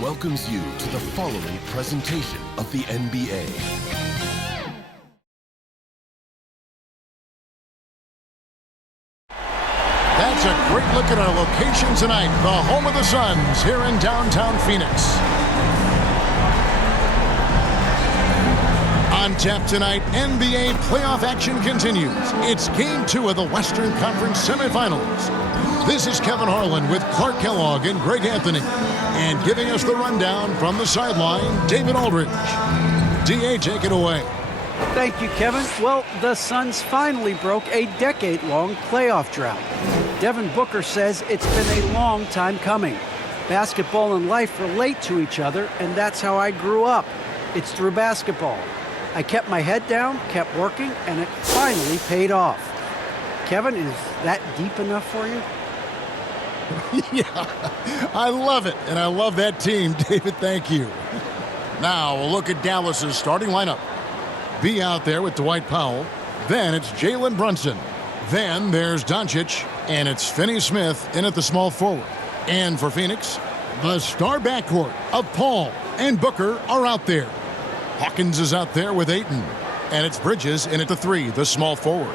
welcomes you to the following presentation of the NBA. That's a great look at our location tonight, the home of the Suns here in downtown Phoenix. On tap tonight, NBA playoff action continues. It's Game 2 of the Western Conference Semifinals. This is Kevin Harlan with Clark Kellogg and Greg Anthony. And giving us the rundown from the sideline, David Aldridge. D.A., take it away. Thank you, Kevin. Well, the Suns finally broke a decade-long playoff drought. Devin Booker says it's been a long time coming. Basketball and life relate to each other, and that's how I grew up. It's through basketball. I kept my head down, kept working, and it finally paid off. Kevin, is that deep enough for you? Yeah, I love it, and I love that team, David. Thank you. Now, we'll look at Dallas's starting lineup. B out there with Dwight Powell. Then it's Jalen Brunson. Then there's Doncic, and it's Finney-Smith in at the small forward. And for Phoenix, the star backcourt of Paul and Booker are out there. Hawkins is out there with Ayton. And it's Bridges in at the 3, the small forward.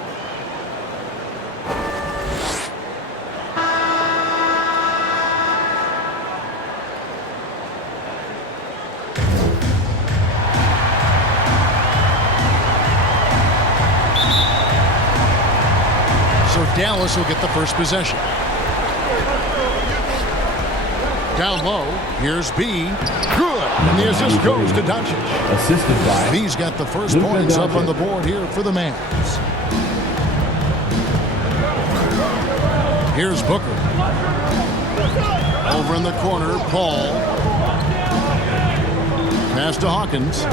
Dallas will get the first possession. Down low, here's B. Good. And the assist goes to Doncic. Assisted by B's got the first points up on the board here for the Mavs. Here's Booker. Over in the corner, Paul. Pass to Hawkins.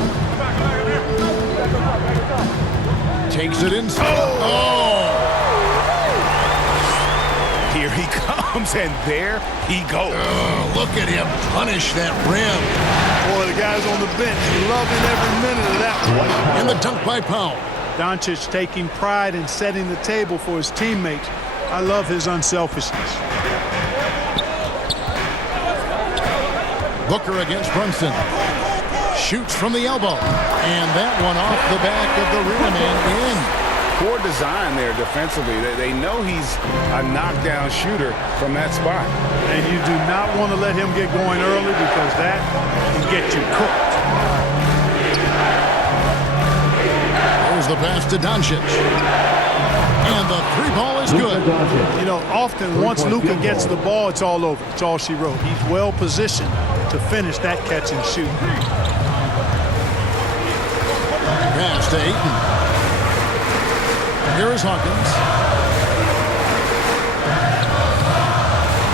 Takes it inside. Oh! Here he comes, and there he goes. Look at him punish that rim. Boy, the guys on the bench loving every minute of that one. And the dunk by Powell. Doncic taking pride in setting the table for his teammates. I love his unselfishness. Booker against Brunson. Shoots from the elbow. And that one off the back of the rim and in. Poor design there defensively. They know he's a knockdown shooter from that spot. And you do not want to let him get going early because that can get you cooked. There's the pass to Doncic. And the 3-ball is good. You know, often once Luka gets the ball, it's all over. It's all she wrote. He's well positioned to finish that catch and shoot. Pass to Ayton. Here is Hawkins.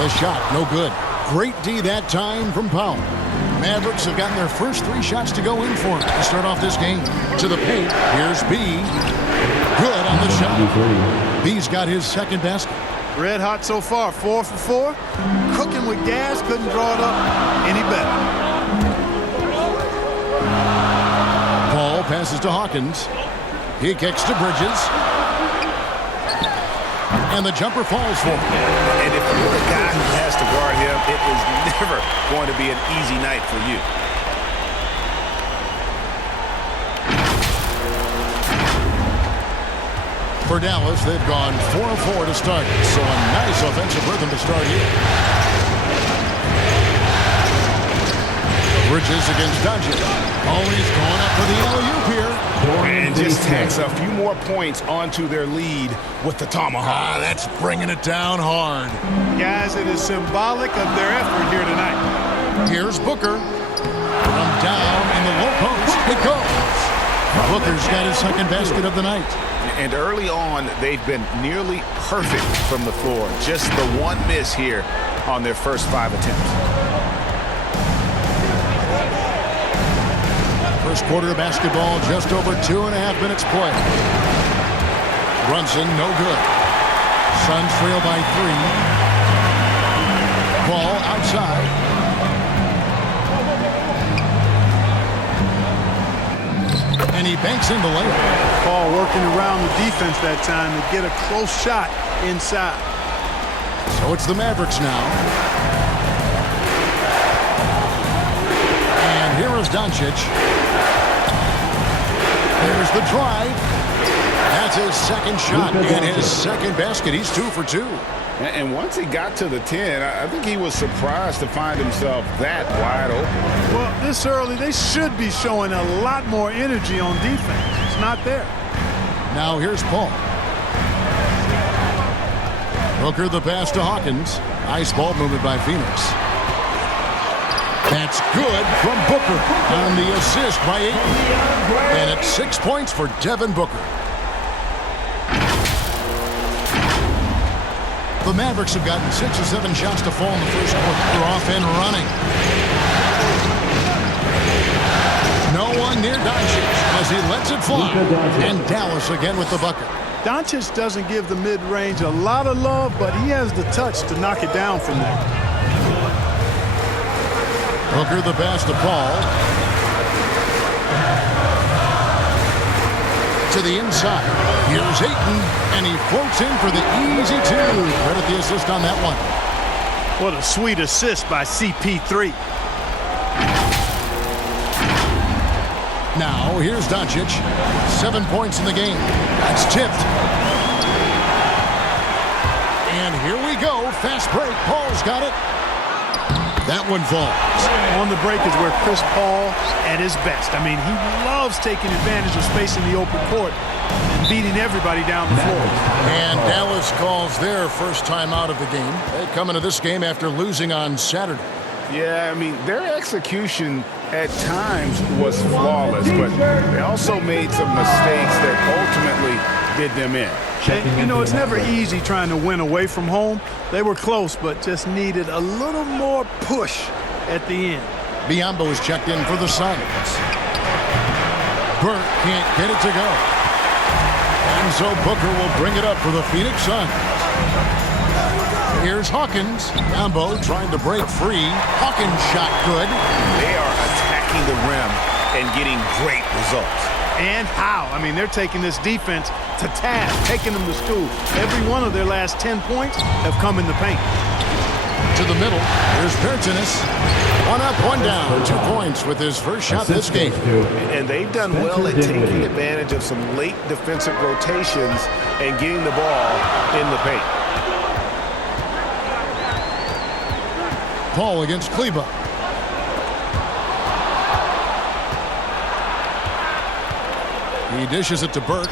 The shot, no good. Great D that time from Powell. Mavericks have gotten their first 3 shots to go in for it to start off this game. To the paint, here's B. Good on the shot. B's got his second basket. Red hot so far, 4 for 4. Cooking with gas, couldn't draw it up any better. Paul passes to Hawkins. He kicks to Bridges. And the jumper falls for him. And if you're the guy who has to guard him, it is never going to be an easy night for you. For Dallas, they've gone 4 of 4 to start. So a nice offensive rhythm to start here. Bridges against Doncic. Oh, he's going up for the alley-oop here. And just tacks a few more points onto their lead with the tomahawk. That's bringing it down hard. Guys, it is symbolic of their effort here tonight. Here's Booker. From down in the low post, it goes. Booker's got his second basket of the night. And early on, they've been nearly perfect from the floor. Just the one miss here on their first 5 attempts. First quarter of basketball, just over 2.5 minutes played. Brunson, no good. Suns trail by 3. Ball outside. And he banks in the layup. Paul working around the defense that time to get a close shot inside. So it's the Mavericks now. Doncic. There's the drive. That's his second shot and his second basket. He's 2 for 2. And once he got to the 10, I think he was surprised to find himself that wide open. Well, this early, they should be showing a lot more energy on defense. It's not there. Now here's Paul. Booker the pass to Hawkins. Nice ball movement by Phoenix. That's good from Booker on the assist by Ayton. And it's 6 points for Devin Booker. The Mavericks have gotten 6 or 7 shots to fall in the first quarter. They're off and running. No one near Doncic as he lets it fly. And Dallas again with the bucket. Doncic doesn't give the mid-range a lot of love, but he has the touch to knock it down from there. Booker the pass to Paul. To the inside. Here's Ayton, and he floats in for the easy 2. Credit the assist on that one. What a sweet assist by CP3. Now, here's Doncic. 7 points in the game. That's tipped. And here we go. Fast break. Paul's got it. That one falls. On the break is where Chris Paul's at his best. I mean, he loves taking advantage of space in the open court and beating everybody down the floor. And Dallas calls their first time out of the game. They come into this game after losing on Saturday. Yeah, I mean, their execution at times was flawless, but they also made some mistakes that ultimately did them in. And, you know, it's never easy trying to win away from home. They were close, but just needed a little more push at the end. Biyombo is checked in for the Suns. Burke can't get it to go. And so Booker will bring it up for the Phoenix Suns. Here's Hawkins. Biyombo trying to break free. Hawkins shot good. They are attacking the rim and getting great results. And how? I mean, they're taking this defense to task, taking them to school. Every one of their last 10 points have come in the paint. To the middle. Here's Bertans. 1 up, 1 down. 2 points with his first shot this game. And they've done well at taking advantage of some late defensive rotations and getting the ball in the paint. Paul against Kleber. He dishes it to Burke.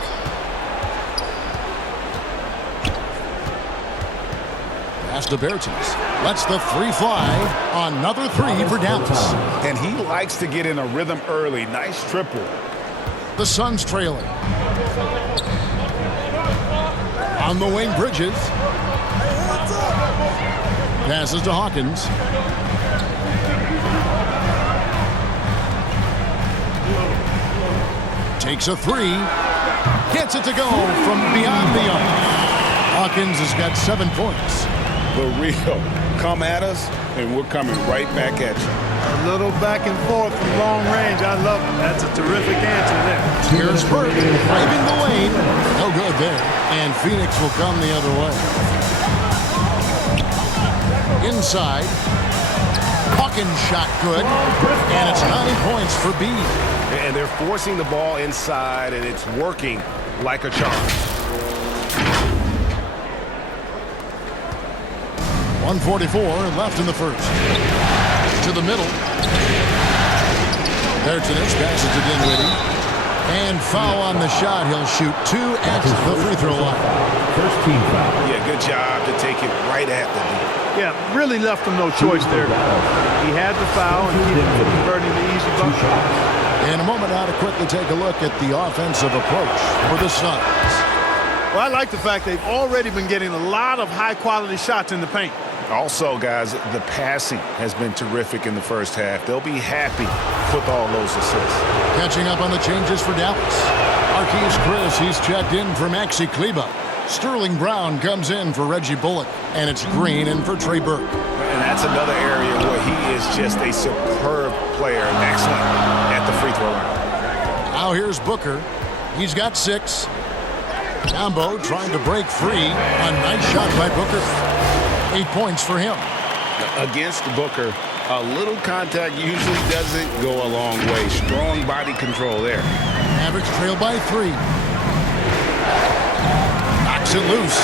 Pass to Bertans. Lets the 3 fly. Another 3 for Dallas. And he likes to get in a rhythm early. Nice triple. The Suns trailing. On the wing, Bridges. Passes to Hawkins. Takes a 3. Gets it to go from beyond the arc. Hawkins has got 7 points. The real. Come at us, and we're coming right back at you. A little back and forth from long range. I love it. That's a terrific answer there. Here's Burke driving the lane. No good there. And Phoenix will come the other way. Inside. Hawkins shot good. And it's 9 points for B. And they're forcing the ball inside, and it's working like a charm. 1:44 left in the first. To the middle. Bertans passes to Dinwiddie. And foul on the shot. He'll shoot 2 at the free throw line. First team foul. Yeah, good job to take it right at the D. Yeah, really left him no choice there. He had the foul and keep him from converting the easy bucket. In a moment now to quickly take a look at the offensive approach for the Suns. Well, I like the fact they've already been getting a lot of high-quality shots in the paint. Also, guys, the passing has been terrific in the first half. They'll be happy with all those assists. Catching up on the changes for Dallas. Marquise Chris, he's checked in for Maxi Kleber. Sterling Brown comes in for Reggie Bullock. And it's Green in for Trey Burke. And that's another area where he is just a superb player. Excellent at the free throw line. Now here's Booker. He's got 6. Biyombo trying to break free. A nice shot by Booker. 8 points for him. Against Booker, A little contact usually doesn't go a long way. Strong body control there. Mavericks trail by 3. Knocks it loose.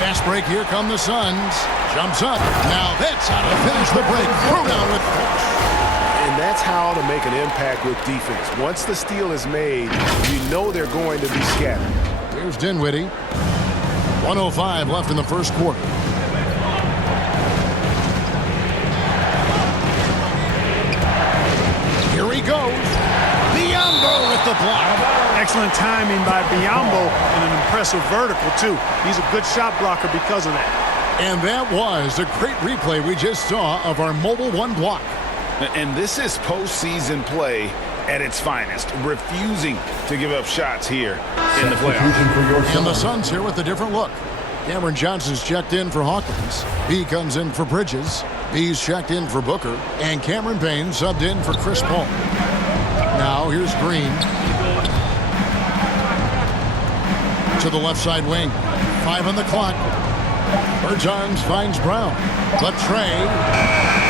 Fast break, here come the Suns. Jumps up. Now that's how to finish the break. Throw down with force. And that's how to make an impact with defense. Once the steal is made, you know they're going to be scattered. Here's Dinwiddie. 1:05 left in the first quarter. Here he goes. Biombo with the block. Excellent timing by Biombo and an impressive vertical, too. He's a good shot blocker because of that. And that was a great replay we just saw of our mobile one block. And this is postseason play at its finest, refusing to give up shots here in the playoffs. And the Suns here with a different look. Cameron Johnson's checked in for Hawkins. B comes in for Bridges. B's checked in for Booker. And Cameron Payne subbed in for Chris Paul. Now here's Green. To the left side wing. 5 on the clock. Bertans finds Brown. The tray.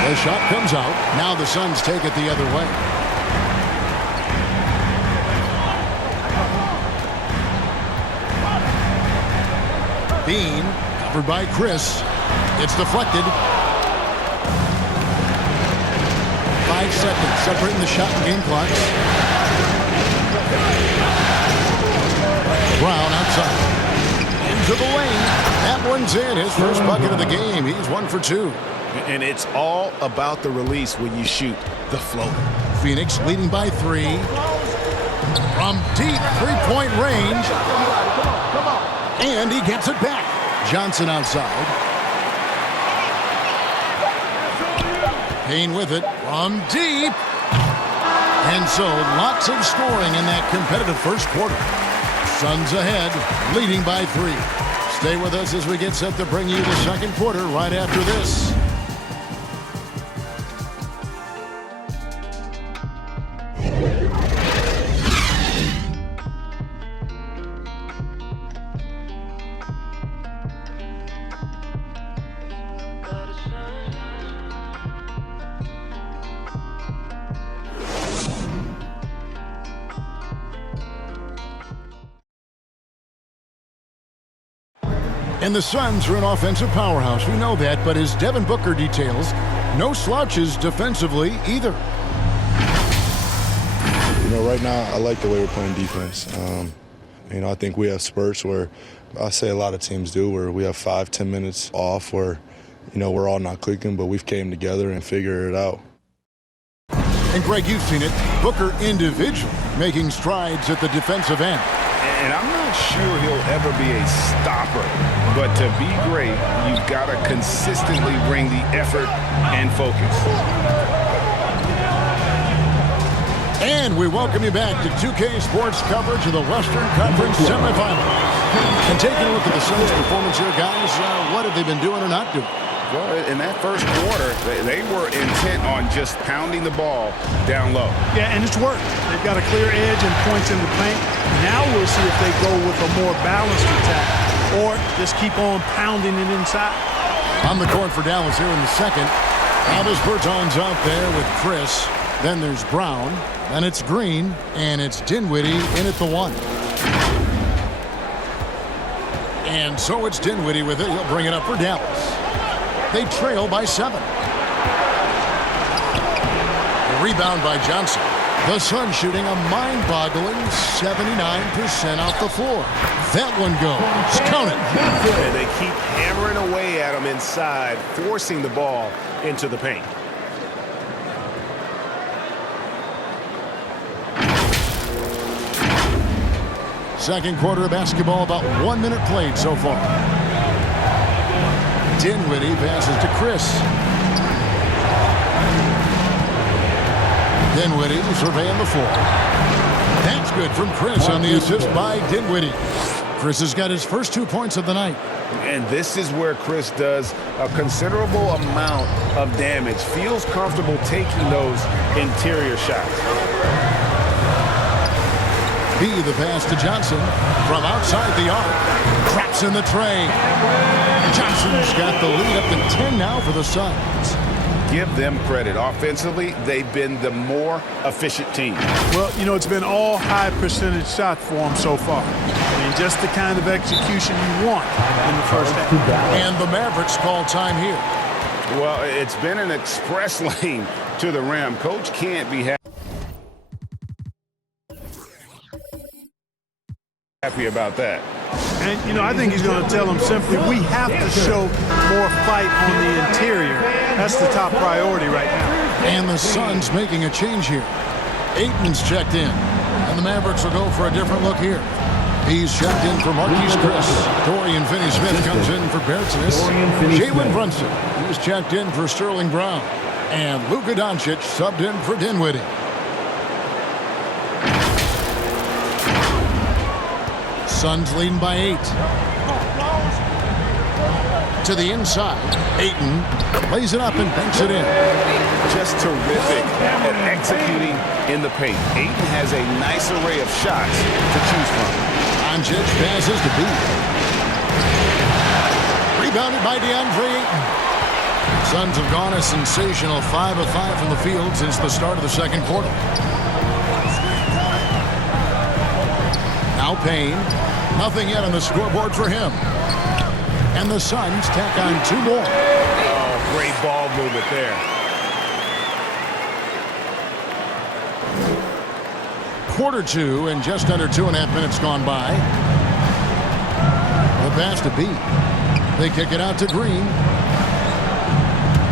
The shot comes out. Now the Suns take it the other way. Bean, covered by Chris. It's deflected. 5 seconds separating the shot and game clocks. Brown outside. Into the lane. That one's in. His first bucket of the game. He's 1 for 2. And it's all about the release when you shoot the floater. Phoenix leading by 3. From deep three-point range. And he gets it back. Johnson outside. Payne with it from deep. And so lots of scoring in that competitive first quarter. Suns ahead, leading by 3. Stay with us as we get set to bring you the second quarter right after this. And the Suns are an offensive powerhouse. We know that, but as Devin Booker details, no slouches defensively either. You know, right now, I like the way we're playing defense. You know, I think we have spurts where I say a lot of teams do, where we have 5-10 minutes off where, you know, we're all not clicking, but we've came together and figured it out. And Greg, you've seen it. Booker individually making strides at the defensive end. And I'm not sure he'll ever be a stopper. But to be great, you've got to consistently bring the effort and focus. And we welcome you back to 2K Sports coverage of the Western Conference Semifinals. And taking a look at the Suns' performance here, guys, what have they been doing or not doing? Well, in that first quarter, they were intent on just pounding the ball down low. Yeah, and it's worked. They've got a clear edge and points in the paint. Now we'll see if they go with a more balanced attack or just keep on pounding it inside. On the court for Dallas here in the second. Albus Bertans out there with Chris. Then there's Brown. Then it's Green. And it's Dinwiddie in at the 1. And so it's Dinwiddie with it. He'll bring it up for Dallas. They trail by 7. A rebound by Johnson. The Suns shooting a mind-boggling 79% off the floor. That one goes. Count it. And they keep hammering away at him inside, forcing the ball into the paint. Second quarter of basketball, about 1 minute played so far. Dinwiddie passes to Chris. Dinwiddie surveying the floor. That's good from Chris on the assist by Dinwiddie. Chris has got his first 2 points of the night. And this is where Chris does a considerable amount of damage. Feels comfortable taking those interior shots. B, the pass to Johnson from outside the arc. Traps in the tray. Johnson's got the lead up to 10 now for the Suns. give them credit. Offensively, they've been the more efficient team. Well, you know, it's been all high percentage shots for them so far. I mean, just the kind of execution you want in the first half. And the Mavericks call time here. Well, it's been an express lane to the rim. Coach can't be happy about that. And, you know, I think he's going to tell them simply, we have to show more fight on the interior. That's the top priority right now. And the Suns making a change here. Ayton's checked in. And the Mavericks will go for a different look here. He's checked in for Marquise Chris. Dorian Finney-Smith comes in for Bertans. Jalen Brunson, he's checked in for Sterling Brown. And Luka Doncic subbed in for Dinwiddie. Suns leading by 8. To the inside. Ayton lays it up and banks it in. Just terrific at executing in the paint. Ayton has a nice array of shots to choose from. Doncic passes to Beat. Rebounded by DeAndre Ayton. Suns have gone a sensational 5 of 5 from the field since the start of the second quarter. Now Payne. Nothing yet on the scoreboard for him. And the Suns tack on 2 more. Oh, great ball movement there. Quarter 2 and just under 2.5 minutes gone by. The pass to Beat. They kick it out to Green.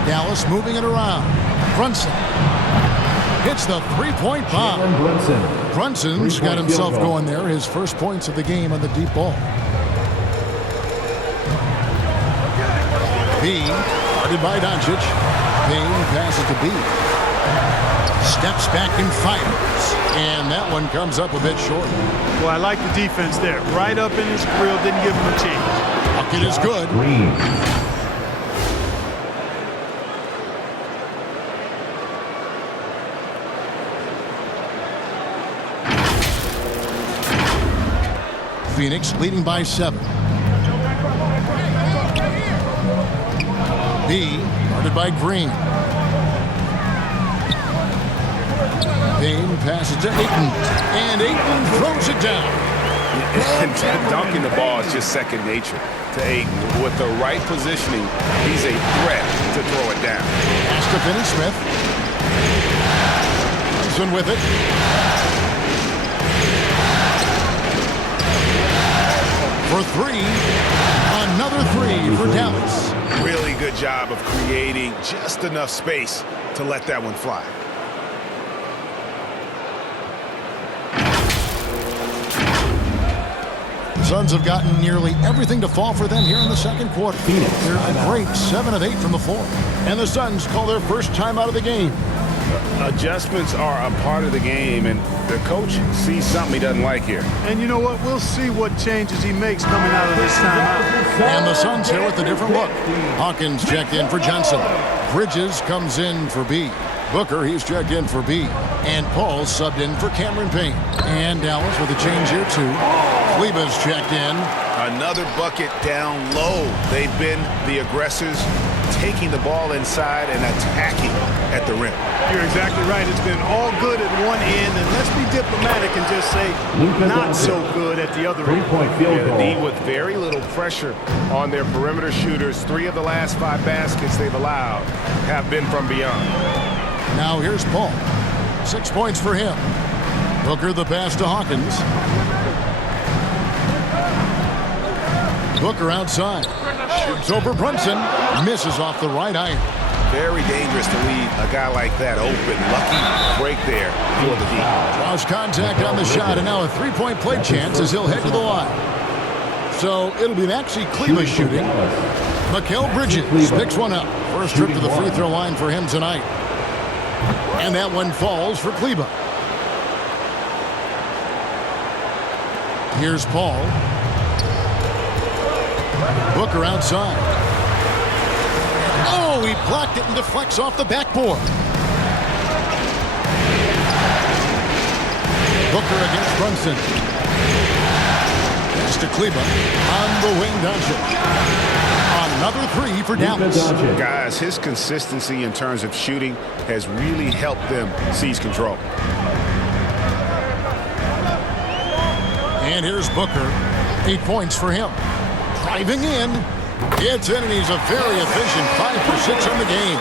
Dallas moving it around. Brunson hits the three-point bomb. Brunson's got himself going there. His first points of the game on the deep ball. Bean, guarded by Doncic. Payne passes to Bean. Steps back and fires. And that one comes up a bit short. Well, I like the defense there. Right up in his grill, didn't give him a chance. Bucket is good. Phoenix leading by 7. B guarded by Green. Payne passes to Ayton. And Ayton throws it down. Dunking the ball is just second nature to Ayton. With the right positioning, he's a threat to throw it down. Pass to Finney-Smith. Brunson with it. For 3. Another 3 for Dallas. Really good job of creating just enough space to let that one fly. Suns have gotten nearly everything to fall for them here in the second quarter. They're a great 7 of 8 from the floor. And the Suns call their first time out of the game. Adjustments are a part of the game, and the coach sees something he doesn't like here. And you know what? We'll see what changes he makes coming out of this timeout. And the Suns here with a different look. Hawkins checked in for Johnson. Bridges comes in for B. Booker, he's checked in for B. And Paul subbed in for Cameron Payne. And Dallas with a change here too. Kleba's checked in. Another bucket down low. They've been the aggressors, taking the ball inside and attacking at the rim. You're exactly right. It's been all good at one end, and let's be diplomatic and just say not so good at the other end. The D with very little pressure on their perimeter shooters. 3 of the last 5 baskets they've allowed have been from beyond. Now here's Paul. 6 points for him. Booker the pass to Hawkins. Booker outside. Shoots over Brunson. Misses off the right iron. Very dangerous to leave a guy like that open. Lucky break there for the D. Draws contact on the shot, and now a 3-point play chance as he'll head to the line. So it'll be Maxi Kleba shooting. Mikal Bridges picks one up. First trip to the free throw line for him tonight. And that one falls for Kleba. Here's Paul. Booker outside. Oh, he blocked it and deflects off the backboard. Booker against Brunson. Pass to Kleba. On the wing, Doncic. On Another three for Dallas. Guys, his consistency in terms of shooting has really helped them seize control. And here's Booker. 8 points for him. Driving in. It's in, and he's a very efficient 5 for 6 on the game.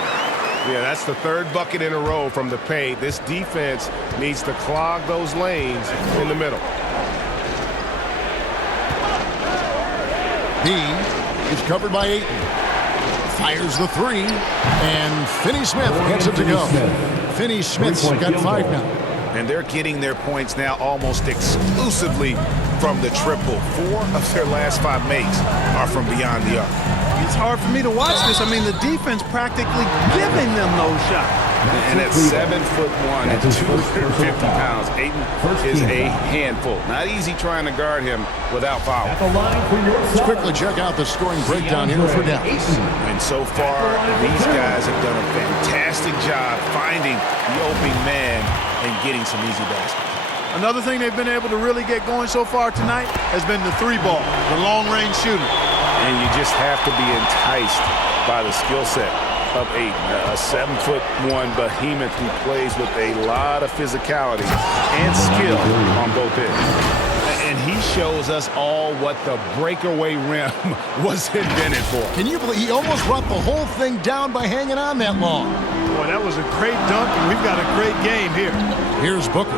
Yeah, that's the third bucket in a row from the paint. This defense needs to clog those lanes in the middle. B is covered by Ayton. Fires the three, and Finney Smith gets it to go. Finney Smith's got 5 now. And they're getting their points now almost exclusively from the triple. 4 of their last 5 makes are from beyond the arc. It's hard for me to watch this. I mean, the defense practically giving them those shots. And at 7'1" and 250 pounds, Ayton is a handful. Not easy trying to guard him without foul. Let's quickly check out the scoring breakdown here for Dallas. And so far, these guys have done a fantastic job finding the opening man and getting some easy baskets. Another thing they've been able to really get going so far tonight has been the 3-ball, the long-range shooting. And you just have to be enticed by the skill set of Ayton, a 7'1" behemoth who plays with a lot of physicality and skill on both ends. And he shows us all what the breakaway rim was invented for. Can you believe he almost brought the whole thing down by hanging on that long? Boy, that was a great dunk, and we've got a great game here. Here's Booker.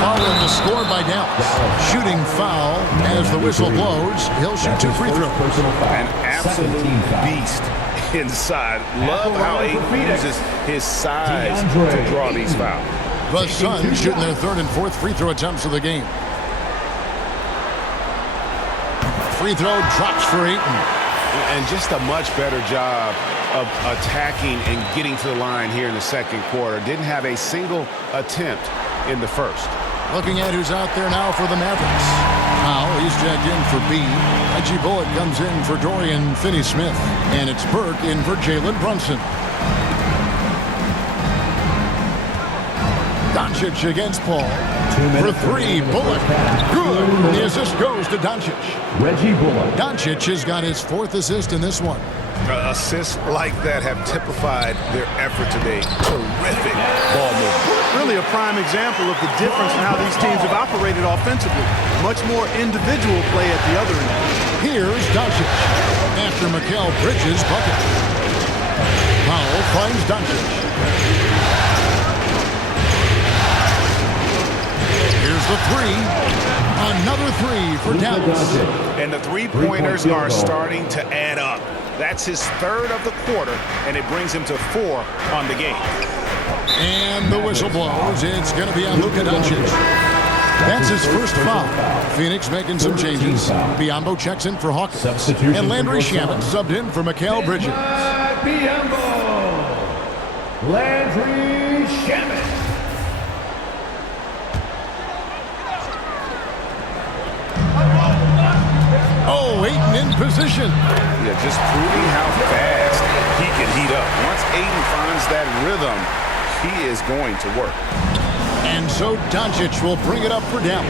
Following the score by Dallas. Shooting foul as the whistle blows. He'll shoot 2 free throws. An absolute beast inside. Love how Ayton uses his size to draw these fouls. The Suns shooting their 3rd and 4th free throw attempts of the game. Free throw drops for Ayton. And just a much better job of attacking and getting to the line here in the second quarter. Didn't have a single attempt in the first. Looking at who's out there now for the Mavericks. Powell, he's checked in for B. Reggie Bullock comes in for Dorian Finney-Smith. And it's Burke in for Jalen Brunson. Doncic against Paul. For 3, Bullock. Good. And the assist goes to Doncic. Reggie Bullock. Doncic has got his 4th assist in this one. Assists like that have typified their effort today. Terrific ball movement. Really a prime example of the difference in how these teams have operated offensively. Much more individual play at the other end. Here's Doncic after Mikal Bridges' bucket. Powell finds Doncic. Here's the 3. Another 3 for Dallas. And the three-pointers are starting to add up. That's his 3rd of the quarter, and it brings him to 4 on the game. And the whistle blows. It's going to be on Luka Doncic. That's his first foul. Phoenix making some changes. Biyombo checks in for Hawkins. And Landry Shamet subbed in for Mikal Bridges. Biyombo. Landry Shamet. Oh, Ayton in position. Yeah, just proving how fast he can heat up. Once Ayton finds that rhythm, he is going to work. And so Doncic will bring it up for Dallas.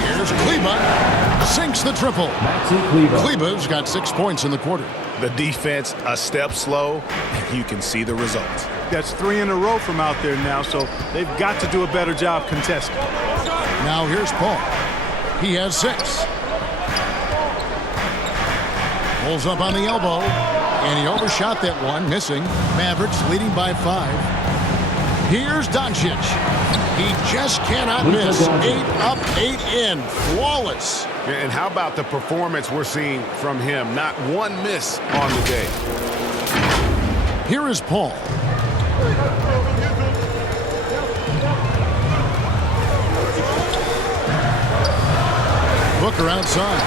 Here's Kleba. Sinks the triple. Kleba's got 6 points in the quarter. The defense a step slow. You can see the results. That's 3 in a row from out there now, so they've got to do a better job contesting. Now here's Paul. He has 6. Pulls up on the elbow, and he overshot that one, missing. Mavericks leading by 5. Here's Doncic. He just cannot miss. 8 up, 8 in. Flawless. And how about the performance we're seeing from him? Not one miss on the day. Here is Paul. Booker outside.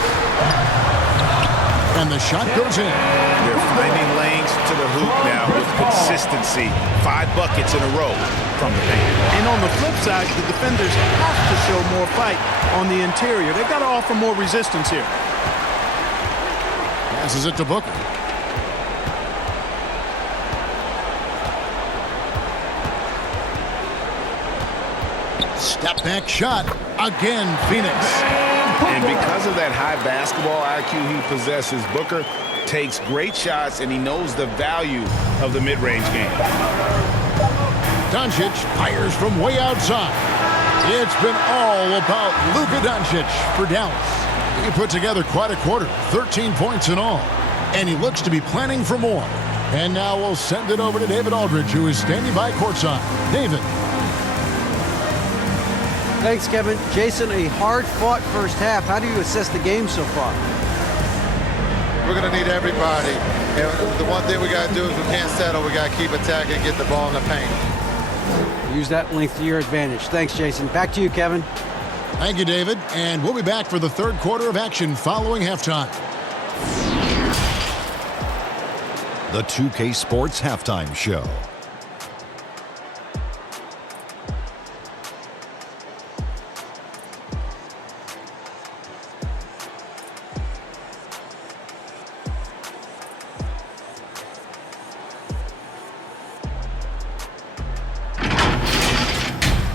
And the shot goes in. They're finding lanes to the hoop now with consistency. 5 buckets in a row from the paint. And on the flip side, the defenders have to show more fight on the interior. They've got to offer more resistance here. Passes it to Booker. Step back shot. Again, Phoenix. And because of that high basketball IQ he possesses, Booker takes great shots, and he knows the value of the mid-range game. Doncic fires from way outside. It's been all about Luka Doncic for Dallas. He put together quite a quarter, 13 points in all, and he looks to be planning for more. And now we'll send it over to David Aldridge, who is standing by courtside. David. Thanks, Kevin. Jason, a hard-fought first half. How do you assess the game so far? We're going to need everybody. And the one thing we got to do is we can't settle. We got to keep attacking and get the ball in the paint. Use that length to your advantage. Thanks, Jason. Back to you, Kevin. Thank you, David. And we'll be back for the third quarter of action following halftime. The 2K Sports Halftime Show.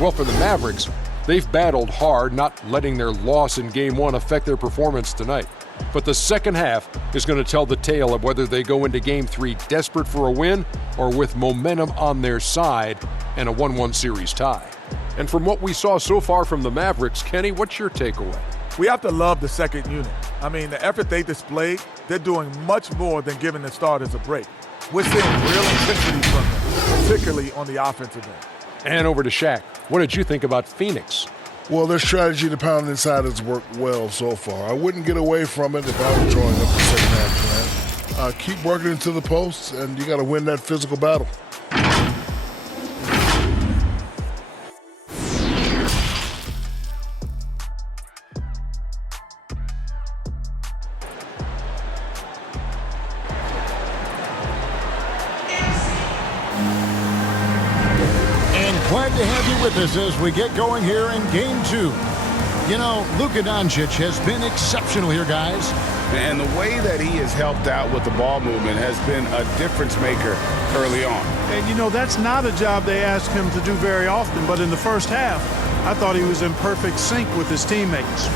Well, for the Mavericks, they've battled hard, not letting their loss in Game 1 affect their performance tonight. But the second half is going to tell the tale of whether they go into Game 3 desperate for a win or with momentum on their side and a 1-1 series tie. And from what we saw so far from the Mavericks, Kenny, what's your takeaway? We have to love the second unit. I mean, the effort they displayed, they're doing much more than giving the starters a break. We're seeing real intensity from them, particularly on the offensive end. And over to Shaq. What did you think about Phoenix? Well, their strategy to pound inside has worked well so far. I wouldn't get away from it if I was drawing up the second half plan. Keep working into the posts, and you got to win that physical battle. Glad to have you with us as we get going here in Game 2. You know, Luka Doncic has been exceptional here, guys. And the way that he has helped out with the ball movement has been a difference maker early on. And, you know, that's not a job they ask him to do very often, but in the first half, I thought he was in perfect sync with his teammates.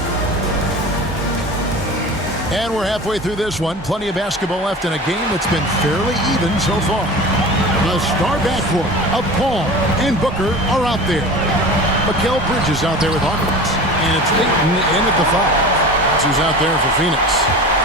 And we're halfway through this one. Plenty of basketball left in a game that's been fairly even so far. The star backcourt of Paul and Booker are out there. Mikal Bridges out there with Hawkins. And it's Ayton in at the 5. That's who's out there for Phoenix.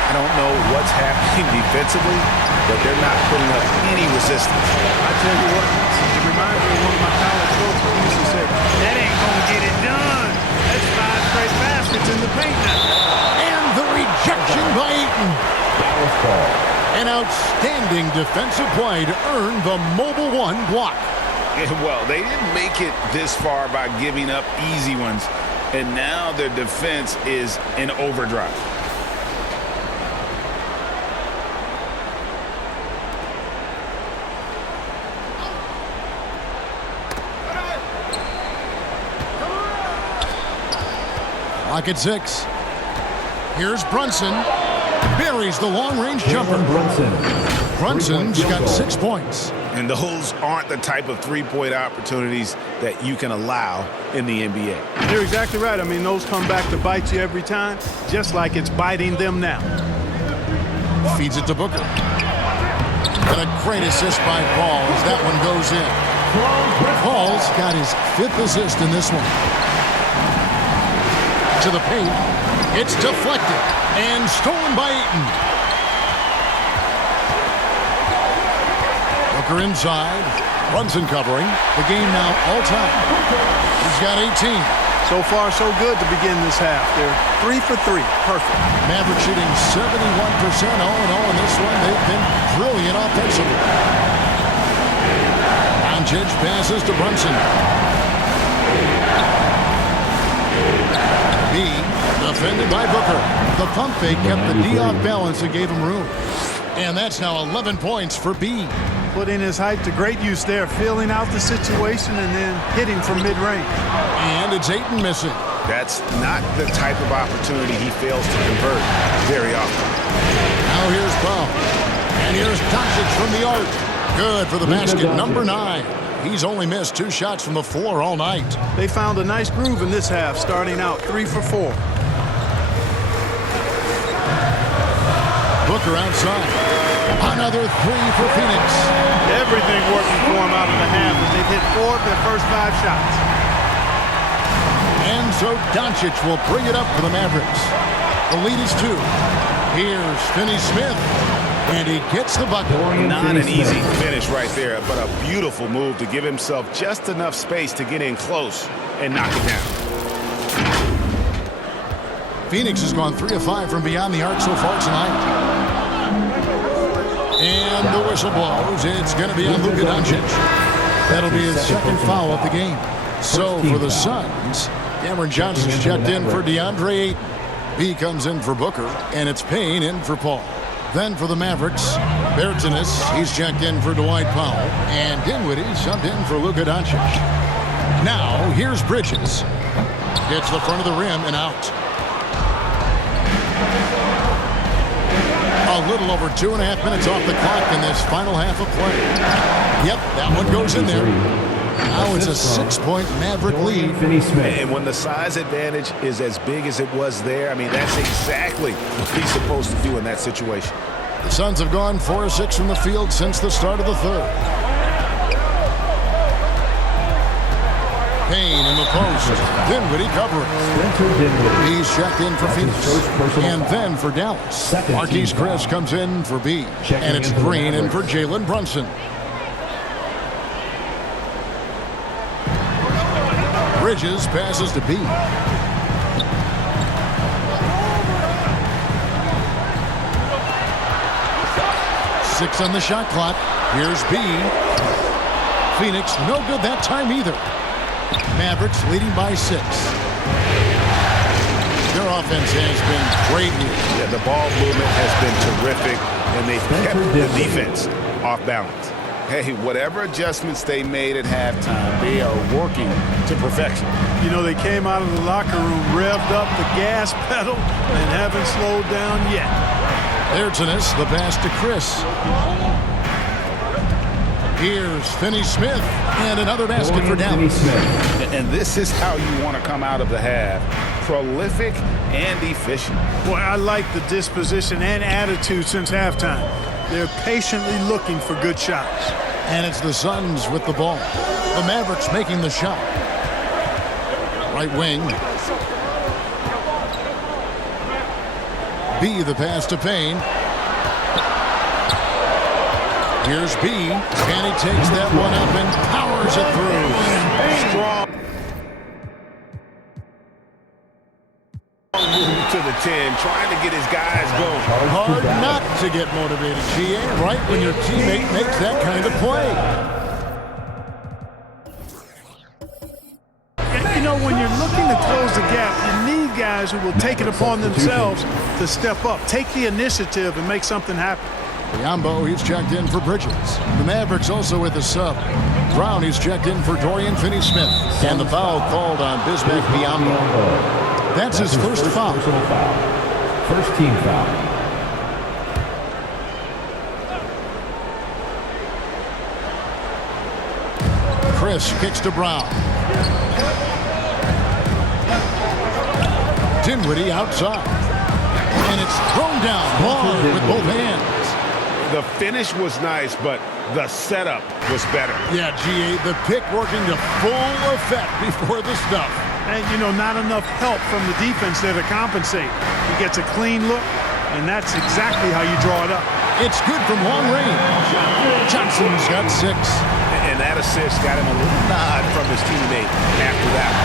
I don't know what's happening defensively, but they're not putting up any resistance. I tell you what, it reminds me of one of my college coaches who used to say, that ain't gonna get it done. That's 5 straight baskets in the paint now. And the rejection by Ayton. That was Paul. An outstanding defensive play to earn the Mobile 1 block. Well, they didn't make it this far by giving up easy ones, and now their defense is in overdrive. Clock at 6. Here's Brunson. Buries the long-range jumper. Brunson's got 6 points. And those aren't the type of three-point opportunities that you can allow in the NBA. You're exactly right. I mean, those come back to bite you every time, just like it's biting them now. Feeds it to Booker. And a great assist by Paul as that one goes in. Paul's got his 5th assist in this one. To the paint. It's deflected and stolen by Ayton. Booker inside. Brunson covering. The game now all time. He's got 18. So far, so good to begin this half. They're 3 for 3. Perfect. Maverick shooting 71% all in all in this one. They've been brilliant offensively. Doncic passes to Brunson. B, defended by Booker. The pump fake kept the D off balance and gave him room. And that's now 11 points for B. Putting his height to great use there, feeling out the situation and then hitting from mid-range. And it's Ayton missing. That's not the type of opportunity he fails to convert very often. Now here's Paul. And here's Doncic from the arc. Good for the basket, number 9. He's only missed 2 shots from the floor all night. They found a nice groove in this half, starting out 3 for 4. Booker outside. Another three for Phoenix. Everything working for them out of the half as they've hit 4 of their first 5 shots. And so Doncic will bring it up for the Mavericks. The lead is 2. Here's Finney-Smith, and he gets the bucket. Not an easy finish right there, but a beautiful move to give himself just enough space to get in close and knock it down. Phoenix has gone 3 of 5 from beyond the arc so far tonight. And the whistle blows. It's going to be on Luka Doncic. That'll be his second foul of the game. So for the Suns, Cameron Johnson's checked in for DeAndre Ayton. He comes in for Booker, and it's Payne in for Paul. Then for the Mavericks, Bertans, he's checked in for Dwight Powell, and Dinwiddie subbed in for Luka Doncic. Now, here's Bridges. Gets the front of the rim and out. A little over 2.5 minutes off the clock in this final half of play. Yep, that one goes in there. Now it's a 6-point Maverick lead. And when the size advantage is as big as it was there, I mean, that's exactly what he's supposed to do in that situation. The Suns have gone 4 of 6 from the field since the start of the third. Payne in the post. Dinwiddie covering. He's checked in for Phoenix. And then for Dallas, Marquise Chris comes in for B. And it's Green in for Jalen Brunson. Bridges passes to B. Six on the shot clock. Here's B. Phoenix, no good that time either. Mavericks leading by 6. Their offense has been great here. Yeah, the ball movement has been terrific, and they've kept the defense off balance. Hey, whatever adjustments they made at halftime, they are working to perfection. You know, they came out of the locker room, revved up the gas pedal, and haven't slowed down yet. Bertans, the pass to Chris. Here's Finney-Smith, and another basket for Dallas. And this is how you want to come out of the half. Prolific and efficient. Boy, I like the disposition and attitude since halftime. They're patiently looking for good shots. And it's the Suns with the ball. The Mavericks making the shot. Right wing. B, the pass to Payne. Here's B, and he takes that one up and powers it through. Strong move to the 10, trying to get his guys going. Hard not to get motivated, GA, right when your teammate makes that kind of play. You know, when you're looking to close the gap, you need guys who will take it upon themselves to step up, take the initiative, and make something happen. Biombo, he's checked in for Bridges. The Mavericks also with a sub. Brown, he's checked in for Dorian Finney-Smith. And the foul called on Bismack Biombo. That's his first foul. First team foul. Chris kicks to Brown. Dinwiddie outside. And it's thrown down long with both hands. The finish was nice, but the setup was better. Yeah, GA, the pick working to full effect before the stuff. And, you know, not enough help from the defense there to compensate. He gets a clean look, and that's exactly how you draw it up. It's good from long range. Johnson's got 6. And that assist got him a little nod from his teammate after that.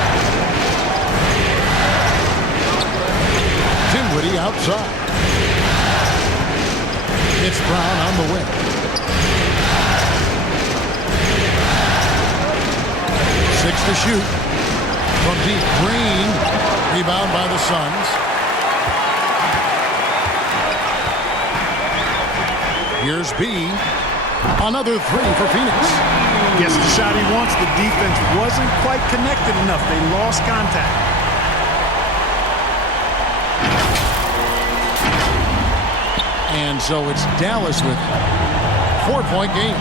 Dinwiddie outside. It's Brown on the wing. 6 to shoot. From deep, Green. Rebound by the Suns. Here's B. Another 3 for Phoenix. Gets the shot he wants. The defense wasn't quite connected enough. They lost contact. And so it's Dallas with 4-point game.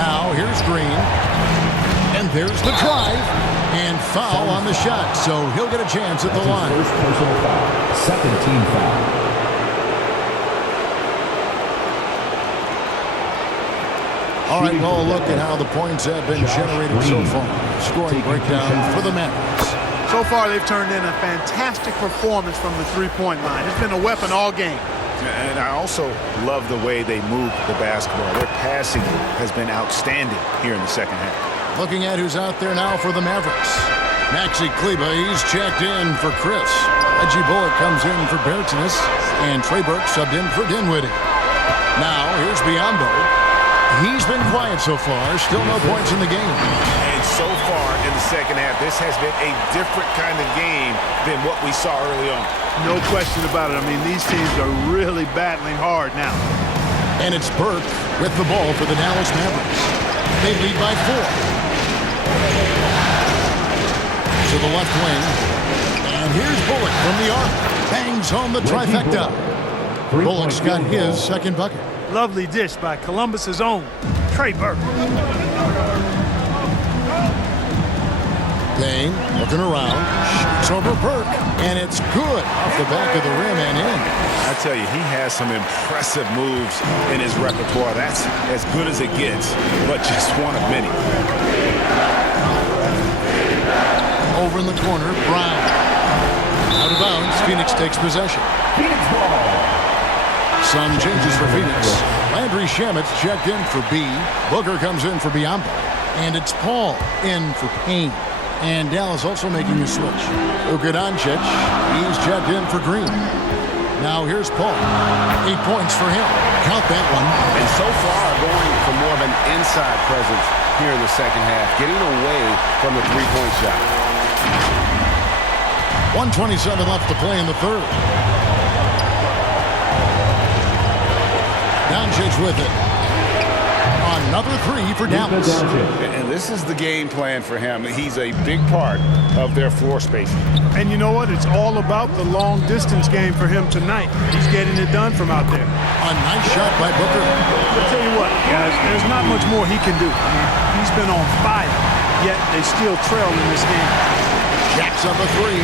Now here's Green. And there's the drive. And foul on the shot, so he'll get a chance at the line. First personal foul. Second team foul. All right, well, look at how the points have been generated so far. Scoring breakdown for the Mavericks. So far, they've turned in a fantastic performance from the three-point line. It's been a weapon all game. And I also love the way they move the basketball. Their passing has been outstanding here in the second half. Looking at who's out there now for the Mavericks. Maxi Kleba, he's checked in for Chris. Reggie Bullock comes in for Bertines. And Trey Burke subbed in for Dinwiddie. Now, here's Biyombo. He's been quiet so far. Still no points in the game. And so far in the second half, this has been a different kind of game than what we saw early on. No question about it. I mean, these teams are really battling hard now. And it's Burke with the ball for the Dallas Mavericks. They lead by 4. To the left wing. And here's Bullock from the arc. Bangs home the trifecta. Bullock's got his second bucket. Lovely dish by Columbus's own Trey Burke. Payne looking around, shoots over Burke, and it's good off the back of the rim and in. I tell you, he has some impressive moves in his repertoire. That's as good as it gets, but just one of many. Over in the corner, Brown. Out of bounds, Phoenix takes possession. Phoenix ball. Some changes for Phoenix. Landry Shamet's checked in for B. Booker comes in for Biyombo. And it's Paul in for Payne. And Dallas also making a switch. Luka Doncic, he's checked in for Green. Now here's Paul. 8 points for him. Count that one. And so far going for more of an inside presence here in the second half. Getting away from the three-point shot. 1:27 left to play in the third. Doncic with it. Another three for Dallas. And this is the game plan for him. He's a big part of their floor spacing. And you know what? It's all about the long distance game for him tonight. He's getting it done from out there. A nice shot by Booker. I'll tell you what, guys, there's not much more he can do. I mean, he's been on fire, yet they still trail in this game. Jacks up a three.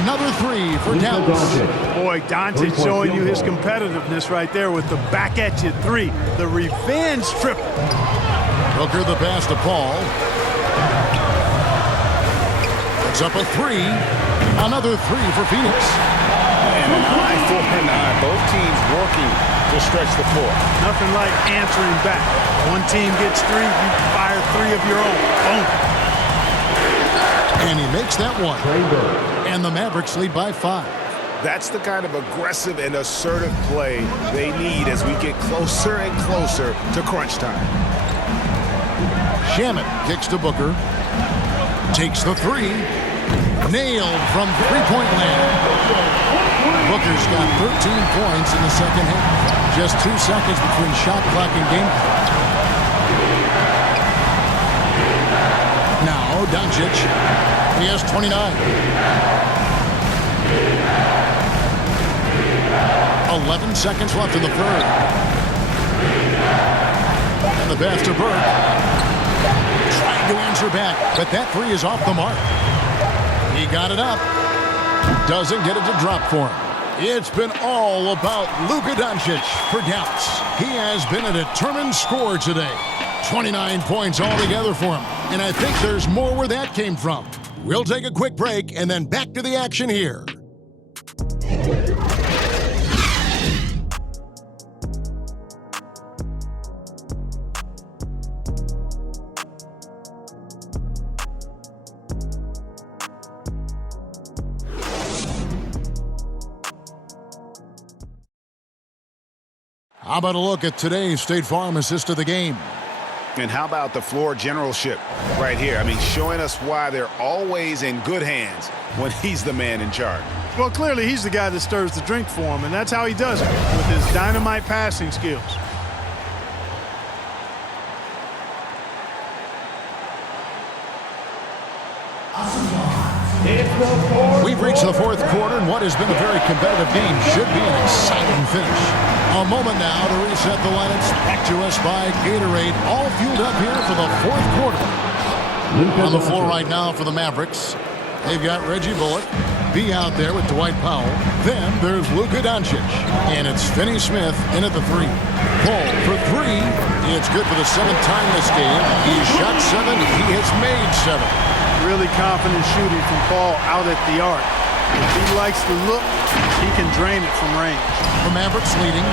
Another three for Dallas. Boy, Doncic showing you his competitiveness right there with the back-at-you three. The revenge triple. Booker the pass to Paul. Puts up a three. Another three for Phoenix. And an eye for an eye. Both teams working to stretch the floor. Nothing like answering back. One team gets three, you fire three of your own. Boom. And he makes that one. And the Mavericks lead by 5. That's the kind of aggressive and assertive play they need as we get closer and closer to crunch time. Shamet kicks to Booker. Takes the three. Nailed from three-point land. Booker's got 13 points in the second half. Just 2 seconds between shot clock and game clock. Now, Doncic. He has 29. 11 seconds left in the third. And the pass to Burke. Trying to answer back, but that three is off the mark. He got it up. Doesn't get it to drop for him. It's been all about Luka Doncic for Dallas. He has been a determined scorer today. 29 points altogether for him. And I think there's more where that came from. We'll take a quick break and then back to the action here. How about a look at today's State Farm assist of the game? And how about the floor generalship right here? I mean, showing us why they're always in good hands when he's the man in charge. Well, clearly he's the guy that stirs the drink for him, and that's how he does it, with his dynamite passing skills. We've reached the fourth quarter, and what has been a very competitive game should be an exciting finish. A moment now to reset the lineups. Back to us by Gatorade, all fueled up here for the fourth quarter. On the floor right now for the Mavericks, they've got Reggie Bullock. Be out there with Dwight Powell. Then there's Luka Doncic. And it's Finney Smith in at the 3. Paul for 3. It's good for the 7th time this game. He shot 7. He has made 7. Really confident shooting from Paul out at the arc. If he likes the look, he can drain it from range. The Mavericks leading.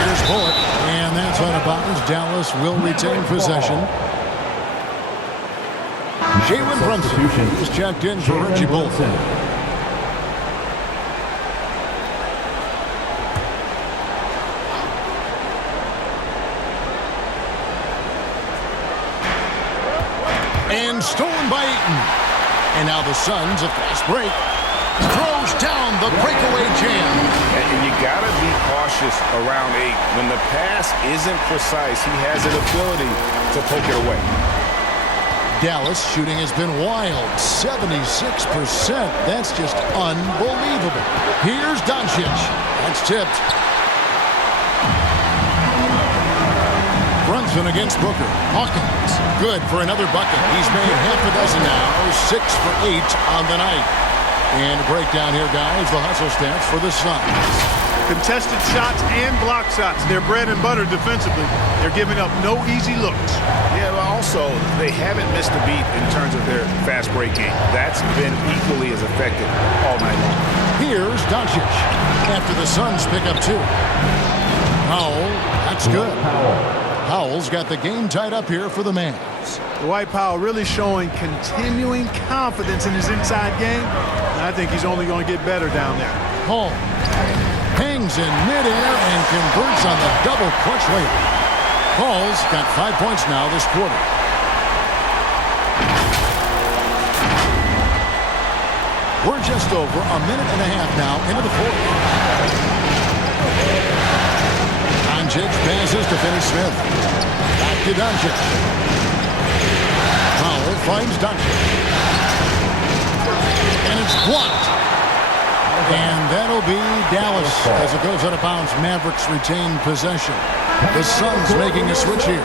Here's Bullock. And that's out of bounds. Dallas will retain possession. Jalen Brunson is checked in for Reggie Bullock. And stolen by Ayton. And now the Suns, a fast break. Throws down the breakaway jam. And you got to be cautious around Ayton. When the pass isn't precise, he has an ability to poke it away. Dallas shooting has been wild, 76%. That's just unbelievable. Here's Doncic. That's tipped. Brunson against Booker. Hawkins, good for another bucket. He's made half a dozen now, 6 for 8 on the night. And a breakdown here, guys, the hustle stats for the Suns. Contested shots and block shots. They're bread and butter defensively. They're giving up no easy looks. Yeah, but also, they haven't missed a beat in terms of their fast break game. That's been equally as effective all night long. Here's Doncic after the Suns pick up 2. Powell, that's good. Powell's got the game tied up here for the Mavs. Dwight Powell really showing continuing confidence in his inside game. And I think he's only going to get better down there. Hall hangs in midair and converts on the double clutch layup. Hall's got 5 points now this quarter. We're just over a minute and a half now into the fourth. Doncic passes to Finney Smith. Back to Doncic. Powell finds Doncic. And it's blocked. And that'll be Dallas as it goes out of bounds. Mavericks retain possession. The Suns making a switch here.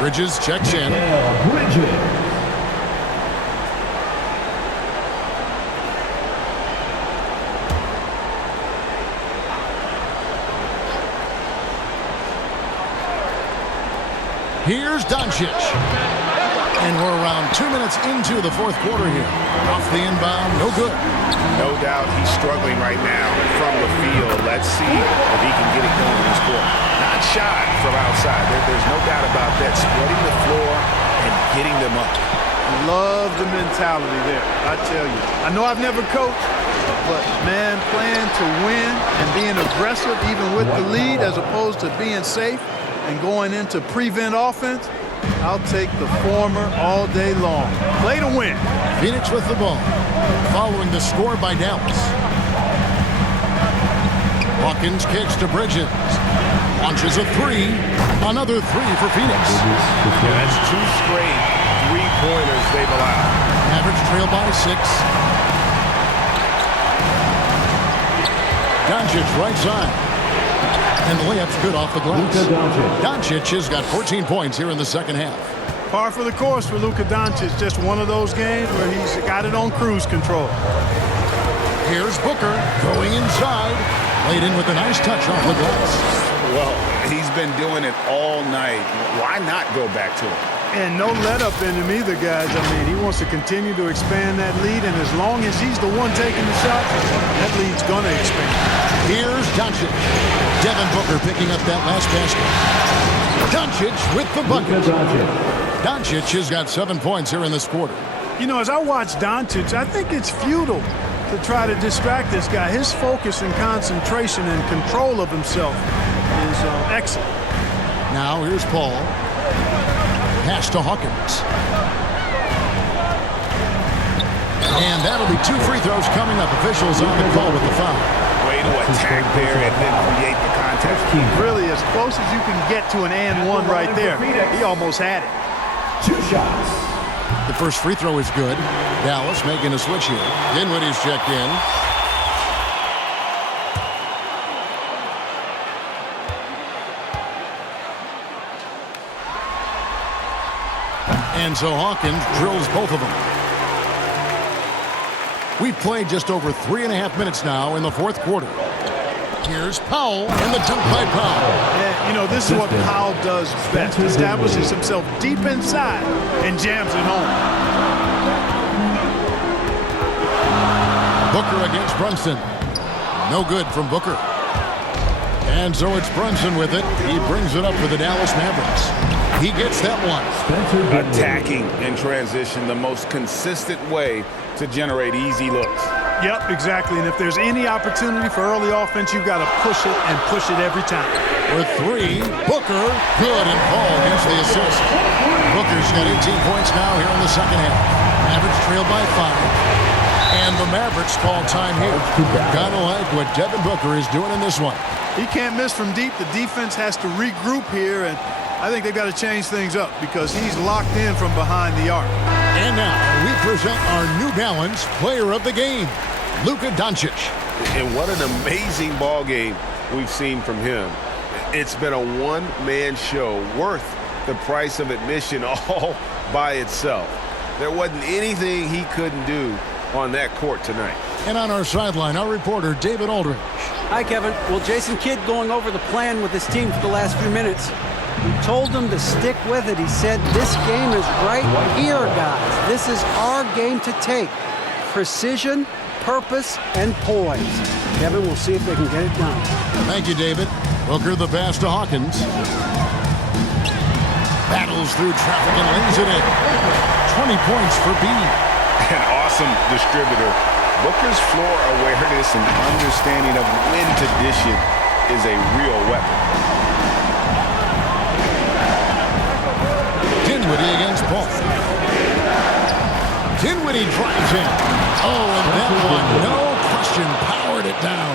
Bridges checks in. Here's Doncic. And we're around 2 minutes into the fourth quarter here. Off the inbound, no good. No doubt he's struggling right now from the field. Let's see if he can get it going in this quarter. Not shot from outside. There's no doubt about that. Spreading the floor and getting them up. Love the mentality there, I tell you. I know I've never coached, but, man, playing to win and being aggressive even with the lead as opposed to being safe and going into prevent offense, I'll take the former all day long. Play to win. Phoenix with the ball. Following the score by Dallas. Hawkins kicks to Bridges. Launches a 3. Another 3 for Phoenix. That's 2 straight three-pointers they've allowed. Mavericks trail by 6. Doncic right side. And the layup's good off the glass. Doncic has got 14 points here in the second half. Par for the course for Luka Doncic. Just one of those games where he's got it on cruise control. Here's Booker going inside. Laid in with a nice touch off the glass. Well, he's been doing it all night. Why not go back to it? And no let up in him either, guys. I mean, he wants to continue to expand that lead, and as long as he's the one taking the shots, that lead's going to expand. Here's Doncic. Devin Booker picking up that last basket. Doncic with the bucket. Doncic has got 7 points here in this quarter. You know, as I watch Doncic, I think it's futile to try to distract this guy. His focus and concentration and control of himself is excellent. Now here's Paul. Pass to Hawkins. And that'll be 2 free throws coming up. Officials on the call with the foul. Way to attack there and then create the contact. Really, as close as you can get to an and one right there. He almost had it. 2 shots. The first free throw is good. Dallas making a switch here. Dinwiddie's checked in. And so Hawkins drills both of them. We've played just over 3.5 minutes now in the fourth quarter. Here's Powell and the dunk by Powell. Yeah, you know, this is what Powell does best. Establishes himself deep inside and jams it home. Booker against Brunson. No good from Booker. And so it's Brunson with it. He brings it up for the Dallas Mavericks. He gets that one. Attacking in transition, the most consistent way to generate easy looks. Yep, exactly. And if there's any opportunity for early offense, you've got to push it and push it every time. For three, Booker, good, and Paul gets the assist. Booker's got 18 points now here in the second half. Mavericks trail by 5. And the Mavericks call time here. Gotta like what Devin Booker is doing in this one. He can't miss from deep. The defense has to regroup here, and I think they've got to change things up because he's locked in from behind the arc. And now we present our New Balance Player of the Game, Luka Doncic. And what an amazing ball game we've seen from him. It's been a one-man show worth the price of admission all by itself. There wasn't anything he couldn't do on that court tonight. And on our sideline, our reporter, David Aldridge. Hi, Kevin. Well, Jason Kidd going over the plan with his team for the last few minutes. He told them to stick with it. He said, this game is right here, guys. This is our game to take. Precision, purpose, and poise. Kevin, we'll see if they can get it done. Thank you, David. Booker the pass to Hawkins. Battles through traffic and lays it in. 20 points for B. An awesome distributor. Booker's floor awareness and understanding of when to dish it is a real weapon. Dinwiddie against Paul. Dinwiddie drives in. Oh, and that one, no question, powered it down.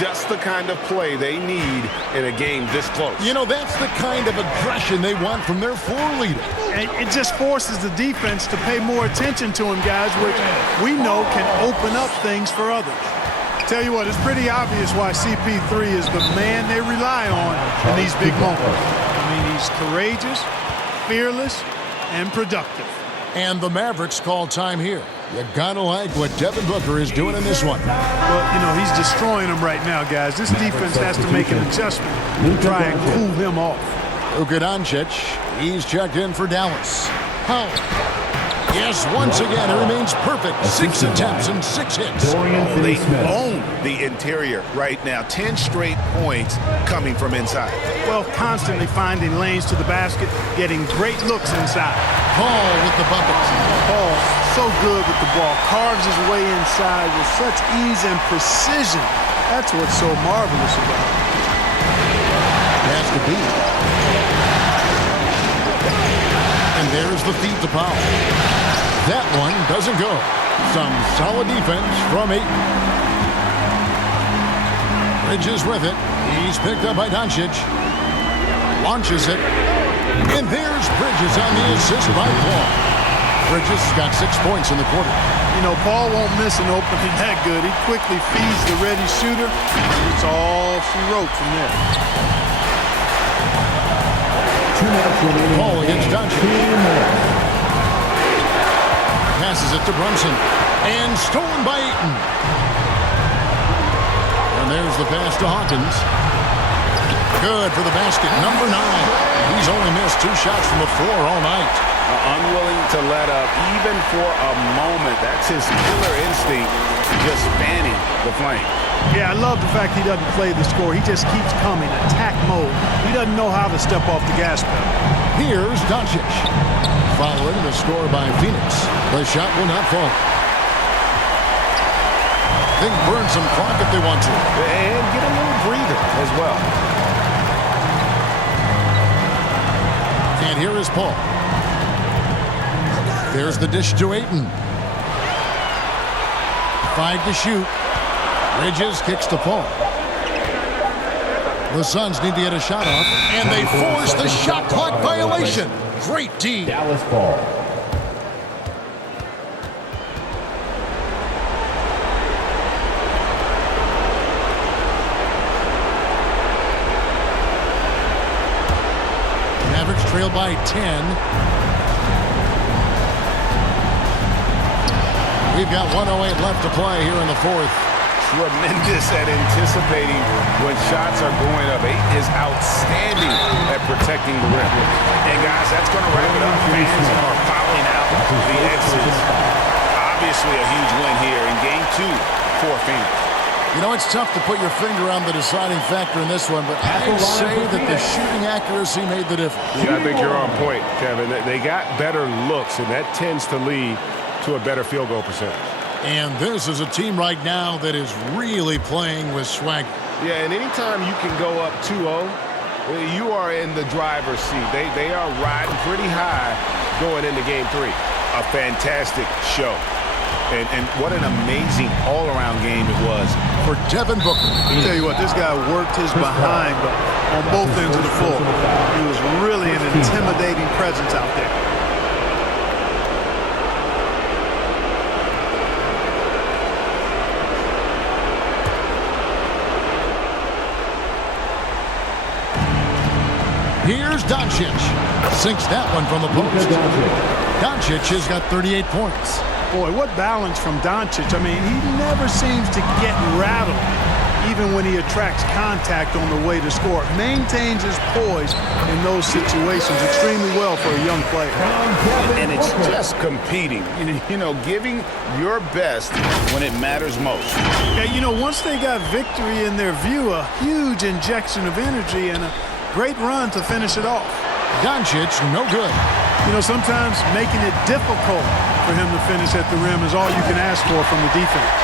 Just the kind of play they need in a game this close. You know, that's the kind of aggression they want from their floor leader. It just forces the defense to pay more attention to him, guys, which we know can open up things for others. Tell you what, it's pretty obvious why CP3 is the man they rely on in these big moments. I mean, he's courageous, fearless, and productive. And the Mavericks call time here. You gotta like what Devin Booker is doing in this one. Well, you know, he's destroying them right now, guys. This defense has to make an adjustment to try and cool him off. Luka Doncic, he's checked in for Dallas. Powell. Yes, once again, it remains perfect. 6 attempts and 6 hits. They own the interior right now. 10 straight points coming from inside. Well, constantly finding lanes to the basket, getting great looks inside. Paul with the buckets. Paul, so good with the ball. Carves his way inside with such ease and precision. That's what's so marvelous about it. Has to be. And there's the feed to Powell. That one doesn't go. Some solid defense from Ayton. Bridges with it. He's picked up by Doncic. Launches it. And there's Bridges on the assist by Paul. Bridges got 6 points in the quarter. You know, Paul won't miss an opening that good. He quickly feeds the ready shooter. It's all she wrote from there. 2 minutes remaining. Paul against Doncic. Passes it to Brunson. And stolen by Ayton. And there's the pass to Hawkins. Good for the basket. Number 9. He's only missed 2 shots from the floor all night. Unwilling to let up even for a moment. That's his killer instinct, just fanning the flame. Yeah, I love the fact he doesn't play the score. He just keeps coming, attack mode. He doesn't know how to step off the gas pedal. Here's Doncic. Following the score by Phoenix. The shot will not fall. They can burn some clock if they want to. And get a little breather as well. And here is Paul. There's the dish to Ayton. 5 to shoot. Bridges kicks to Paul. The Suns need to get a shot off, and they force the shot clock violation. Great D. Dallas ball. Mavericks trail by 10. We've got 1:08 left to play here in the fourth. Tremendous at anticipating when shots are going up. Ayton is outstanding at protecting the rim. And guys, that's going to wrap it up. Fans are fouling out the exits. Obviously a huge win here in game 2 for Phoenix. You know, it's tough to put your finger on the deciding factor in this one, but I'd say that the shooting accuracy made the difference. Yeah, I think you're on point, Kevin. They got better looks, and that tends to lead to a better field goal percentage. And this is a team right now that is really playing with swagger. Yeah, and anytime you can go up 2-0, you are in the driver's seat. They are riding pretty high going into game 3. A fantastic show. And what an amazing all-around game it was for Devin Booker. I tell you what, this guy worked his behind on both ends of the floor. He was really an intimidating presence out there. Here's Doncic. Sinks that one from the post. Doncic has got 38 points. Boy, what balance from Doncic. I mean, he never seems to get rattled, even when he attracts contact on the way to score. Maintains his poise in those situations extremely well for a young player. And it's just competing, you know, giving your best when it matters most. Yeah, you know, once they got victory in their view, a huge injection of energy and a great run to finish it off. Doncic, no good. You know, sometimes making it difficult for him to finish at the rim is all you can ask for from the defense.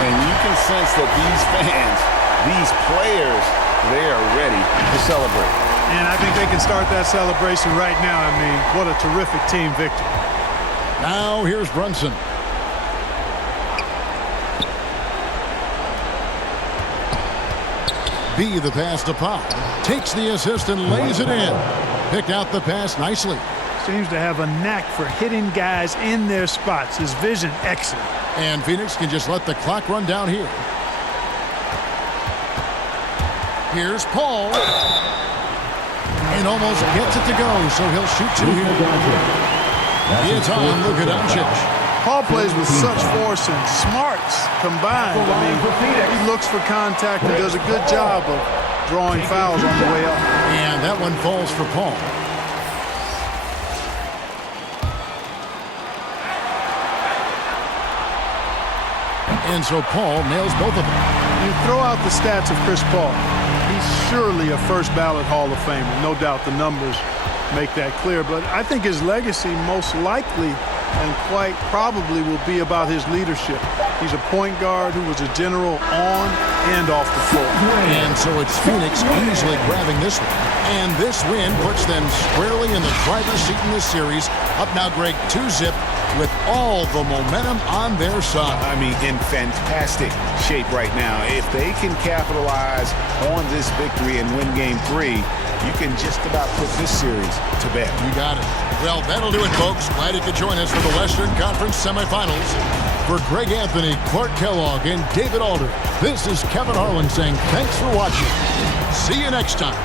And you can sense that these fans, these players, they are ready to celebrate. And I think they can start that celebration right now. I mean, what a terrific team victory. Now here's Brunson. B the pass to Pop. Takes the assist and lays it in. Picked out the pass nicely. Seems to have a knack for hitting guys in their spots. His vision excellent. And Phoenix can just let the clock run down here. Here's Paul. And almost gets it to go, so he'll shoot 2 here. It's on Luka Doncic. Paul plays with such force and smarts combined. I mean, he looks for contact and does a good job of drawing fouls on the way up. And that one falls for Paul. And so Paul nails both of them. You throw out the stats of Chris Paul. He's surely a first ballot Hall of Famer. No doubt the numbers make that clear. But I think his legacy most likely and quite probably will be about his leadership. He's a point guard who was a general on and off the floor. And so it's Phoenix easily grabbing this one. And this win puts them squarely in the driver's seat in this series. Up now, Greg, 2-zip with all the momentum on their side. I mean, in fantastic shape right now. If they can capitalize on this victory and win game 3, you can just about put this series to bed. You got it. Well, that'll do it, folks. Glad you could join us for the Western Conference Semifinals. For Greg Anthony, Clark Kellogg, and David Alder, this is Kevin Harlan saying thanks for watching. See you next time.